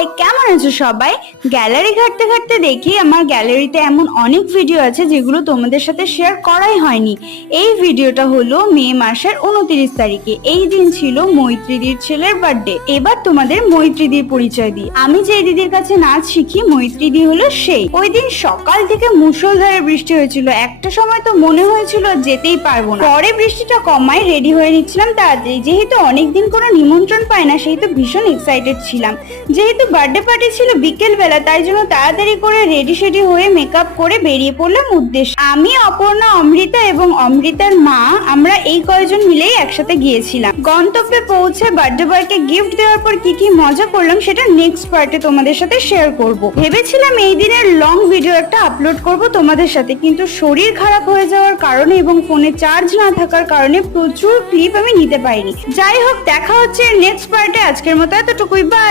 High, কেমন আছো সবাই? গ্যালারি ঘাটতে ঘাটতে দেখি আমার গ্যালারিতে এমন অনেক ভিডিও আছে যেগুলো তোমাদের সাথে শেয়ার করাই হয়নি। এই ভিডিওটা হলো মে মাসের 29 তারিখে। এই দিন ছিল মৈত্রীদির ছেলের বার্থডে। এবার তোমাদের মৈত্রীদির পরিচয় দিই। আমি যে দিদির কাছে নাচ শিখি, মৈত্রীদি হলো সেই। ওই দিন সকাল থেকে মুষলধারে বৃষ্টি হয়েছিল। একটা সময় তো মনে হয়েছিল যেতেই পারবো না। পরে বৃষ্টিটা কমায় রেডি হয়ে নিচ্ছিলাম তাড়াতাড়ি। যেহেতু অনেকদিন কোনো নিমন্ত্রণ পাই না, সেই তো ভীষণ এক্সাইটেড ছিলাম। যেহেতু বার্থডে পার্টি ছিল বিকেল বেলা, তাই জন্য তাড়াতাড়ি করে রেডি সেডি হয়ে মেকআপ করে বেরিয়ে পড়লাম উদ্দেশ্যে। আমি, অপর্ণা, অমৃতা এবং অমৃতার মা, আমরা এই কয়েকজন মিলেই একসাথে গিয়েছিলাম। গন্তব্যে পৌঁছে বার্থডে বয়কে গিফট দেওয়ার পর কি কি মজা করলাম সেটা নেক্সট পার্টে তোমাদের সাথে শেয়ার করব। ভেবেছিলাম এই দিনের লং ভিডিও একটা আপলোড করব তোমাদের সাথে, কিন্তু শরীর খারাপ হয়ে যাওয়ার কারণে এবং ফোনে চার্জ না থাকার কারণে প্রচুর ক্লিপ আমি নিতে পারিনি। যাই হোক, দেখা হচ্ছে নেক্সট পার্টে। আজকের মতো এতটুকুই, বাই।